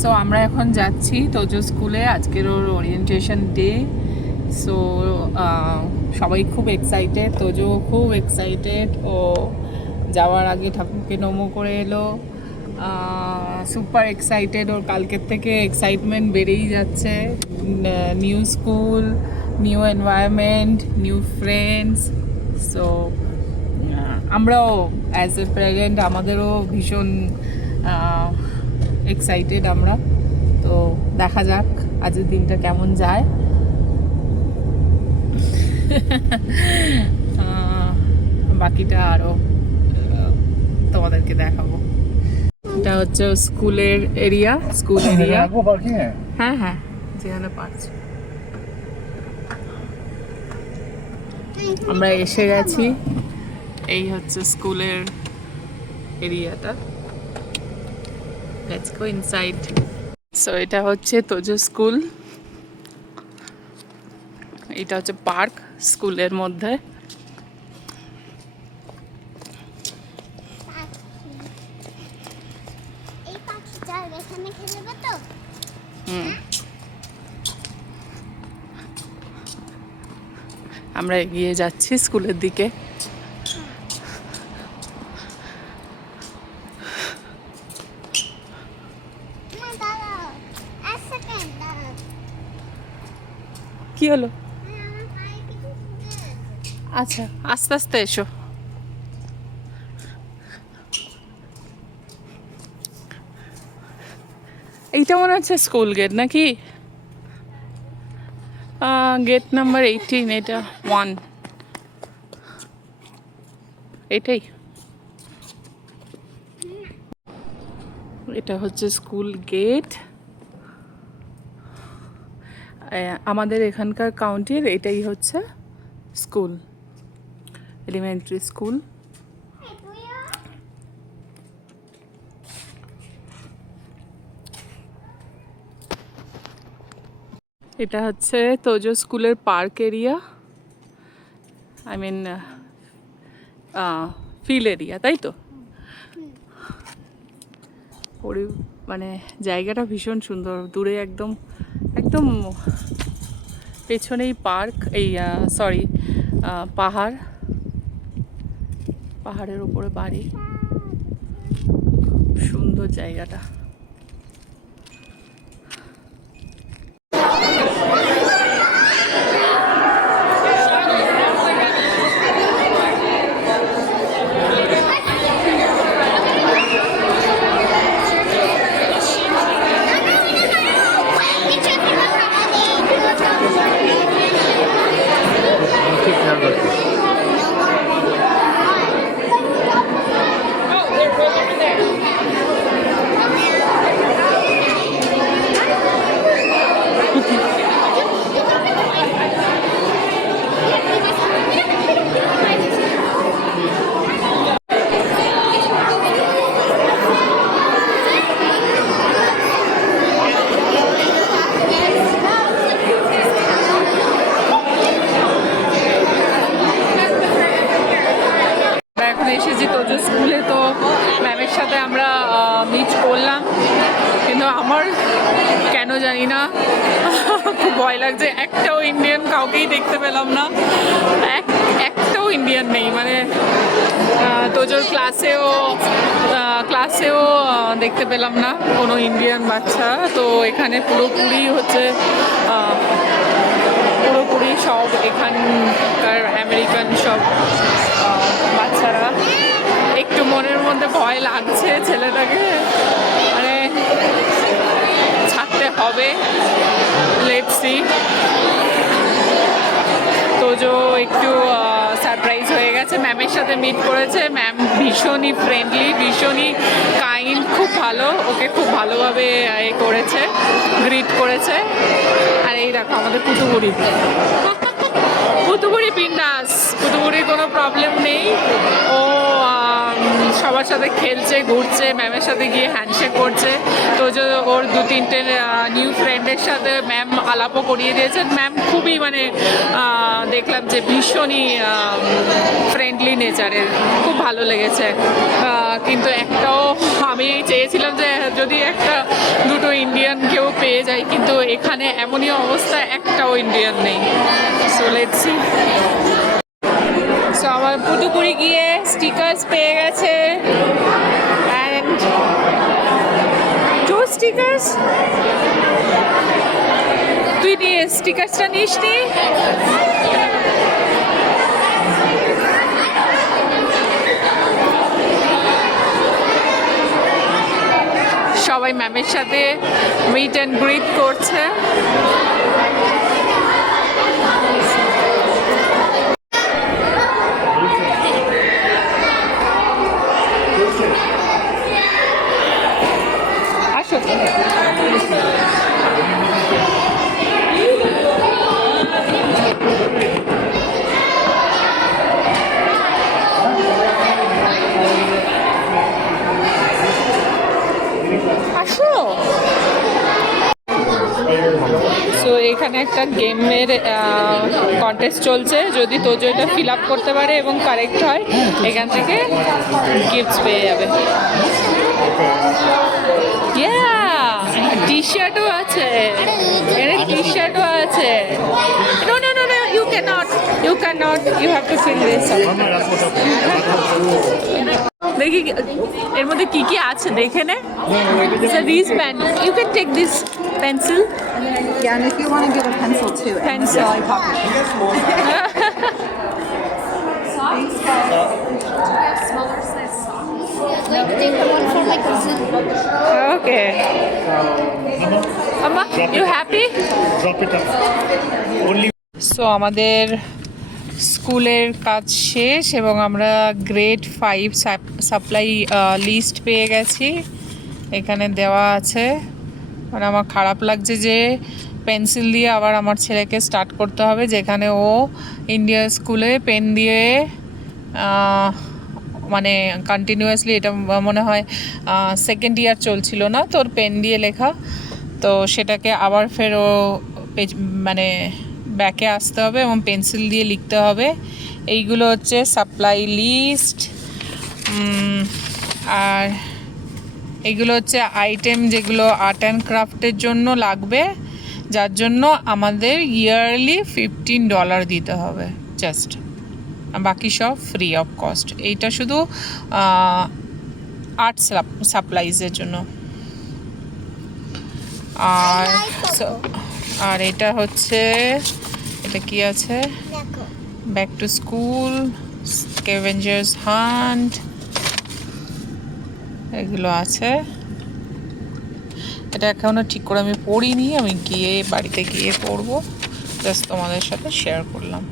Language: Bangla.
সো আমরা এখন যাচ্ছি তোজো স্কুলে, আজকের ওর ওরিয়েন্টেশন ডে। সো সবাই খুব এক্সাইটেড, তোজো খুব এক্সাইটেড। ও যাওয়ার আগে ঠাকুরকে নমো করে এলো, সুপার এক্সাইটেড। ওর কালকের থেকে এক্সাইটমেন্ট বেড়েই যাচ্ছে। New school, new environment, new friends. So আমরাও অ্যাজ এ প্যারেন্ট আমাদেরও ভীষণ এক্সাইটেড আমরা। তো দেখা যাক আজকের দিনটা কেমন যায়। বাকিটা আরও তোমাদেরকে দেখাবো। এটা হচ্ছে স্কুলের এরিয়া, স্কুল এরিয়া। হ্যাঁ হ্যাঁ, যেখানে পারছি। আমরা এসে গেছি, এই হচ্ছে স্কুলের এরিয়াটা। Let's go inside. সো এটা হচ্ছে তোজো স্কুল, এটা হচ্ছে পার্ক স্কুলের মধ্যে। আমরা এগিয়ে যাচ্ছি স্কুলের দিকে। কি হলো? আচ্ছা, আস্তে আস্তে এসো। এইটা মনে হচ্ছে স্কুল গেট নাকি? গেট নাম্বার 18, এটা 1, এটাই। এটা হচ্ছে স্কুল গেট। আমাদের এখানকার কাউন্টির এটাই হচ্ছে স্কুল, এলিমেন্টারি স্কুল। এটা হচ্ছে তোজো স্কুলের park area, I mean field area, তাই তো? মানে জায়গাটা ভীষণ সুন্দর। দূরে একদম একদম পেছনেই পার্ক, এই সরি পাহাড়, পাহাড়ের উপরে বাড়ি। সুন্দর জায়গাটা। এসেছি তোজো স্কুলে, তো ম্যামের সাথে আমরা মিট করলাম, কিন্তু আমার কেন জানি না খুব ভয় লাগছে। একটাও ইন্ডিয়ান কাউকেই দেখতে পেলাম না, একটাও ইন্ডিয়ান নেই। মানে তোজোর ক্লাসেও দেখতে পেলাম না কোনো ইন্ডিয়ান বাচ্চা। তো এখানে পুরোপুরি হচ্ছে সব এখানকার আমেরিকান সব বাচ্চারা। একটু মনের মধ্যে ভয় লাগছে ছেলেটাকে, মানে ছাড়তে হবে। Let's see. তোজো একটু সারপ্রাইজ হয়ে গেছে, ম্যামের সাথে মিট করেছে। ম্যাম ভীষণই ফ্রেন্ডলি, ভীষণই কাইন্ড, খুব ভালো। ওকে খুব ভালোভাবে করেছে, গ্রিট করেছে। আর এই দেখো আমাদের কুতুবুড়ি, কুতুবুড়ি বিন্দাস, কুতুবুড়ির কোনো প্রবলেম নেই। ও সবার সাথে খেলছে, ঘুরছে, ম্যামের সাথে গিয়ে হ্যান্ডশেক করছে। তো যে ওর 2-3টে নিউ ফ্রেন্ডের সাথে ম্যাম আলাপও করিয়ে দিয়েছেন। ম্যাম খুবই মানে দেখলাম যে ভীষণই ফ্রেন্ডলি নেচারের, খুব ভালো লেগেছে। কিন্তু একটাও আমি চেয়েছিলাম যে যদি 1-2 ইন্ডিয়ান এখানে এমনই অবস্থা, একটাও ইন্ডিয়ান নেই। So let's see. সো আমার পুতুপুরি গিয়ে স্টিকার্স পেয়ে গেছে, অ্যান্ড টু স্টিকার্স। তুই নিয়ে স্টিকার্সটা নিস নি? সবাই ম্যামের সাথে মিট অ্যান্ড গ্রিট করছে। আসো। আসো। সো এখানে একটা গেমের কন্টেস্ট চলছে, যদি তোজো এটা ফিল আপ করতে পারে এবং কারেক্ট হয় এখান থেকে গিফটস পেয়ে যাবে। টি শার্টও আছে, এখানে টি শার্টও আছে। No no no no, you can't, you can't, you have to fill this. দেখি এর মধ্যে কি কি আছে, দেখে নে। This pen, you can take this pencil. Yeah, and if you want to get a pencil too. Pencil. And the pocket. Thanks, guys. Smaller size socks. Yeah, like take the one for my cousin. Okay. Amma, you happy? Drop it up. Only. So আমাদের স্কুলের কাজ শেষ এবং আমরা গ্রেড 5 সাপ্লাই লিস্ট পেয়ে গেছি। এখানে দেওয়া আছে। মানে আমার খারাপ লাগছে যে পেন্সিল দিয়ে আবার আমার ছেলেকে স্টার্ট করতে হবে, যেখানে ও ইন্ডিয়া স্কুলে পেন দিয়ে মানে কন্টিনিউয়াসলি, এটা মনে হয় সেকেন্ড ইয়ার চলছিল না তোর, পেন দিয়ে লেখা। তো সেটাকে আবার ফের ও মানে ব্যাকে আসতে হবে এবং পেন্সিল দিয়ে লিখতে হবে। এইগুলো হচ্ছে সাপ্লাই লিস্ট। আর এগুলো হচ্ছে আইটেম যেগুলো আর্ট অ্যান্ড ক্রাফটের জন্য লাগবে, যার জন্য আমাদের ইয়ারলি $15 দিতে হবে জাস্ট, বাকি সব ফ্রি অফ কস্ট। এইটা শুধু আর্ট সাপ্লাইজের জন্য। আর এটা হচ্ছে, এটা কি আছে, ব্যাক টু স্কুল, স্ক্যাভেঞ্জার্স হান্ট, এগুলো আছে। এটা এখনও ঠিক করে আমি পড়িনি, আমি গিয়ে বাড়িতে গিয়ে পড়বো, জাস্ট তোমাদের সাথে শেয়ার করলাম।